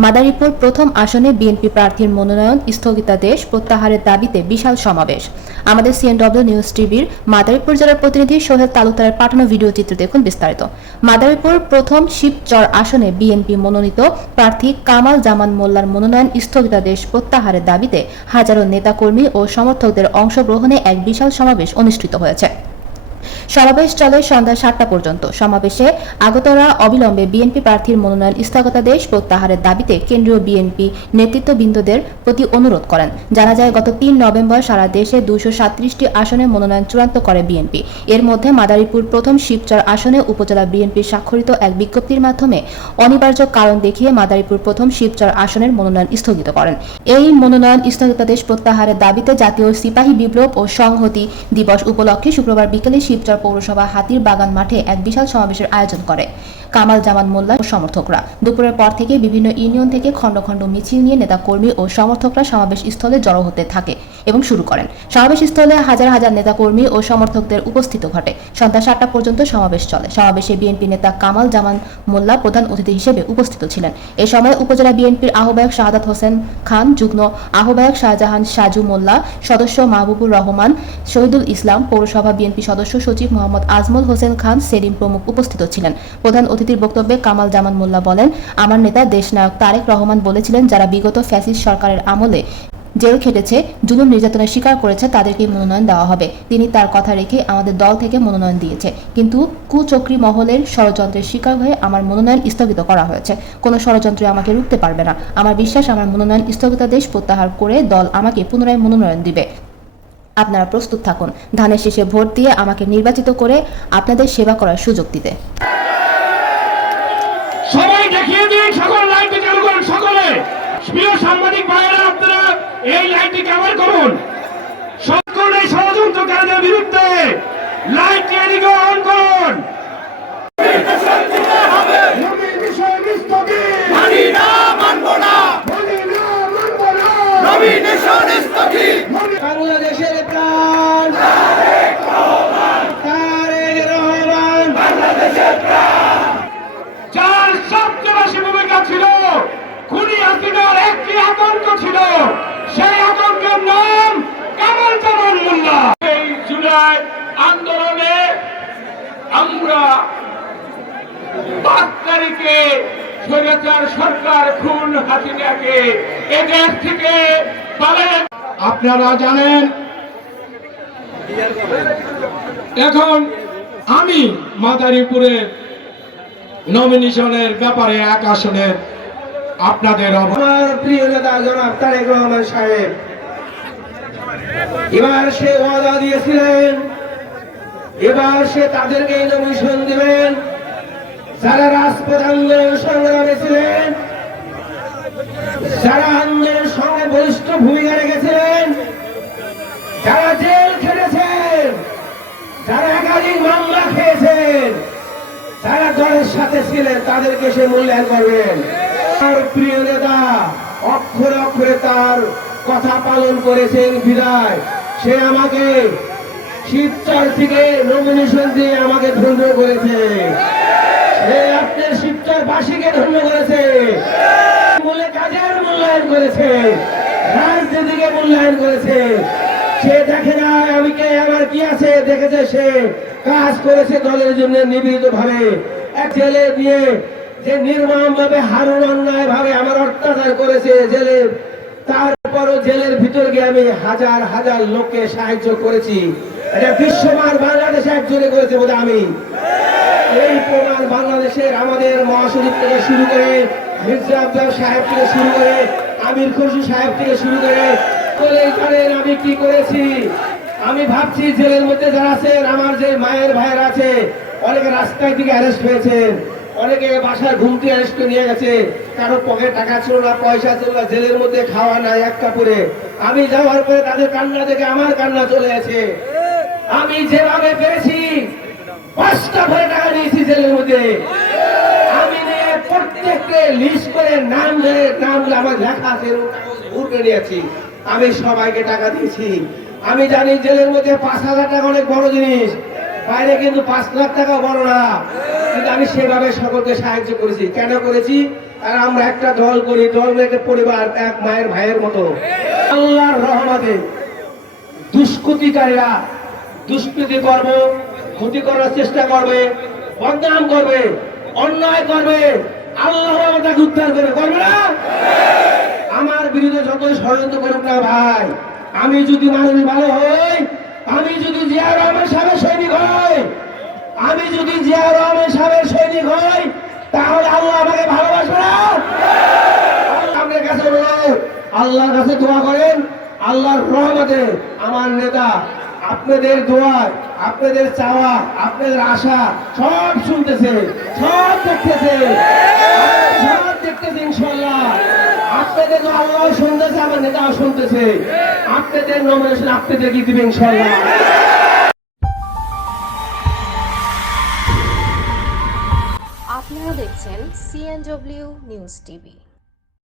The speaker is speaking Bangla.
মাদারীপুর প্রথম আসনে বিএনপি প্রার্থীর মনোনয়ন স্থগিতাদেশ প্রত্যাহারের দাবিতে বিশাল সমাবেশ। আমাদের সিএনডব্লিউ নিউজ টিভির মাদারীপুর জেলার প্রতিনিধি সোহেল তালুকদারের পাঠানো ভিডিও চিত্র দেখুন বিস্তারিত। মাদারীপুর প্রথম শিবচর আসনে বিএনপি মনোনীত প্রার্থী কামাল জামান মোল্লার মনোনয়ন স্থগিতাদেশ প্রত্যাহারের দাবিতে হাজারো নেতাকর্মী ও সমর্থকদের অংশগ্রহণে এক বিশাল সমাবেশ অনুষ্ঠিত হয়েছে। সমাবেশ চলে সন্ধ্যা সাতটা পর্যন্ত। সমাবেশে আগতরা অবিলম্বে বিএনপি প্রার্থীর মনোনয়ন স্থগিতাদেশ প্রত্যাহারের দাবিতে কেন্দ্রীয় বিএনপি নেতৃত্ববৃন্দদের প্রতি অনুরোধ করেন। জানা যায়, গত তিন নভেম্বর সারা দেশে দুইশো সাতত্রিশটি আসনে মনোনয়ন চূড়ান্ত করে বিএনপি। এর মধ্যে মাদারীপুর প্রথম শিবচর আসনে উপজেলা বিএনপি স্বাক্ষরিত এক বিজ্ঞপ্তির মাধ্যমে অনিবার্য কারণ দেখিয়ে মাদারীপুর প্রথম শিবচর আসনের মনোনয়ন স্থগিত করেন। এই মনোনয়ন স্থগিতাদেশ প্রত্যাহারের দাবিতে জাতীয় সিপাহী বিপ্লব ও সংহতি দিবস উপলক্ষে শুক্রবার বিকেলে শিবচর পৌরসভা হাতির বাগান মাঠে এক বিশাল সমাবেশের আয়োজন করে। কামাল জামান মোল্লা ও সমর্থকরা। দুপুরের পর থেকে বিভিন্ন ইউনিয়ন থেকে খণ্ড খণ্ড মিছিল নিয়ে নেতাকর্মী ও সমর্থকরা সমাবেশ স্থলে জড়ো হতে থাকে। এবং শুরু করেন। সমাবেশ স্থলে হাজার হাজার নেতাকর্মী ও সমর্থকদের উপস্থিত ঘটে। সন্ধ্যা সাতটা পর্যন্ত সমাবেশ চলে। সমাবেশে বিএনপি নেতা কামাল জামান মোল্লা প্রধান অতিথি হিসেবে উপস্থিত ছিলেন। এ সময় উপজেলা বিএনপির আহ্বায়ক শাহাদাত হোসেন খান, যুগ্ম আহ্বায়ক শাহজাহান সাজু মোল্লা, সদস্য মাহবুবুর রহমান, শহীদুল ইসলাম পৌরসভা বিএনপি সদস্য সচিব মোহাম্মদ আজমল হোসেন খান, সেলিম প্রমুখ উপস্থিত ছিলেন। প্রধান অতিথির বক্তব্যে কামাল জামান মোল্লা বলেন, আমার নেতা দেশনায়ক তারেক রহমান বলেছিলেন, যারা বিগত ফ্যাসিস্ট সরকারের আমলে জেল খেটেছে, জুলুম নির্যাতনের শিকার করেছে, তাদেরকে মনোনয়ন দেওয়া হবে। তিনি তার কথা রেখে আমাদের দল থেকে মনোনয়ন দিয়েছে। কিন্তু কুচক্রী মহলের ষড়যন্ত্রের শিকার হয়ে আমার মনোনয়ন স্থগিত করা হয়েছে। কোনো ষড়যন্ত্রে আমাকে রুখতে পারবে না। আমার বিশ্বাস, আমার মনোনয়ন স্থগিতাদেশ প্রত্যাহার করে দল আমাকে পুনরায় মনোনয়ন দিবে। আপনারা প্রস্তুত থাকুন। ধানের শেষে ভোট দিয়ে আমাকে নির্বাচিত করে আপনাদের সেবা করার সুযোগ দিতে। সবাই দেখিয়ে সকল চালু করুন সকলে। প্রিয় সাংবাদিক ভাইয়েরা, আপনারা এই লাইটটি কভার করুন? সকল এই ষড়যন্ত্রকারীদের বিরুদ্ধে এদিকে অন করুন। বাংলাদেশের প্রাণ। যার সবচেয়ে ভূমিকা ছিল খুনি হাসিনার একটি আতঙ্ক ছিল সেই আতঙ্কের নাম কামাল জামান মোল্লা এই জুলাই আন্দোলনে আমরা পাঁচ তারিখে স্বৈরাচার সরকার খুন হাসিনাকে এদেশ থেকে আপনারা জানেন এখন আমি মাদারীপুরের নমিনেশনের ব্যাপারে এক আসনের আপনাদের আমার প্রিয় নেতা জনাব তারেক রহমান সাহেব এবার সে ওয়াদা দিয়েছিলেন এবার সে তাদেরকে নমিশন দিবেন। যারা রাজপথ আন্দোলন সংগ্রামে ছিলেন যারা আন্দোলনের সঙ্গে বলিষ্ঠ ভূমিকা রেখেছিলেন, যারা জেল খেটেছেন, যারা একাধিক মামলা খেয়েছেন, যারা দলের সাথে ছিলেন, তাদেরকে সে মূল্যায়ন করবেন। তার প্রিয় নেতা, অক্ষরে অক্ষরে তার কথা পালন করেছেন বিদায়। সে আমাকে শিবচর থেকে নমিনেশন দিয়ে আমাকে ধন্য করেছে। আপনার শিবচর বাসীকে ধন্য করেছে। মূল্যে কাজের মূল্যায়ন করেছে। রাজনীতিকে মূল্যায়ন করেছে, সে দেখে না আমি কে? আমার কি আছে? দেখেছে সে কাজ করেছে দলের জন্য নিবেদিত ভাবে এক জেলে দিয়ে যে নির্মম ভাবে হারুন অন্যায় ভাবে আমার অত্যাচার করেছে জেলে, তারপরও জেলের ভিতর গিয়ে আমি হাজার হাজার লোককে সাহায্য করেছি। এটা বিশ্বমান বাংলাদেশে একজনে করেছে বোধ আমি। এই প্রমাণ বাংলাদেশের আমাদের মহাসচিব থেকে শুরু করে মির্জা আব্বাস সাহেব থেকে শুরু করে আমির খুশি সাহেব থেকে শুরু করে বলেই জানেন আমি কি করেছি? আমি ভাবছি জেলের মধ্যে যারা আছেন, আমার যে মায়ের ভাইয়ের আছে, অনেকে রাস্তায় দিকে অ্যারেস্ট হয়েছেন অনেকে বাসার ঘুমটি অ্যারেস্ট করে নিয়ে গেছে, কারও পকেট টাকা ছিল না, পয়সা ছিল না, জেলের মধ্যে খাওয়া নাই এক কাপড়ে। আমি যাওয়ার পরে তাদের কান্না দেখে আমার কান্না চলে গেছে। আমি যেভাবে পেরেছি, পাঁচটা ভরে টাকা মধ্যে আমি প্রত্যেককে লিস্ট করে নাম ধরে নাম আমার লেখা আছে ভরে নিয়েছি। আমি সবাইকে টাকা দিয়েছি। আমি জানি জেলের মধ্যে পাঁচ হাজার টাকা অনেক বড় জিনিস। বাইরে কিন্তু পাঁচ লাখ টাকা বড় না। কিন্তু আমি সেভাবে সকলকে সাহায্য করেছি। কেন করেছি? আর আমরা একটা দল করি, দল একটা পরিবার, এক মায়ের, ভাইয়ের মতো। আল্লাহর রহমতে দুষ্কৃতিকারীরা দুষ্কৃতি করব ক্ষতি করার চেষ্টা করবে। বদনাম করবে, অন্যায় করবে আল্লাহ আমাকে উদ্ধার করে করবে না? আমার বিরুদ্ধে যত ষড়যন্ত্র করুক না ভাই, আমি যদি মানুষ ভালো হই, আমি যদি জিয়া রহমান সাহেবের সৈনিক হই, আমি যদি জিয়া রহমান সাহেবের সৈনিক হই, তাহলে আল্লাহ আমাকে ভালোবাসবে না? আপনার কাছে আল্লাহর কাছে দোয়া করেন, আল্লাহর রহমতে আমার নেতা আপনাদের দোয়ায় আপনাদের চাওয়া, আপনাদের আশা সব শুনতেছে, সব দেখতেছে। সব দেখতেছে ইনশাল্লাহ আপনাদের আল্লাহ শুনতেছে, আমার নেতাও শুনতেছে। আপনাদের নমিনেশন আপনাদের কি দিবে ইনশাল্লাহ আপনারা দেখছেন সিএনডব্লিউ নিউজ টিভি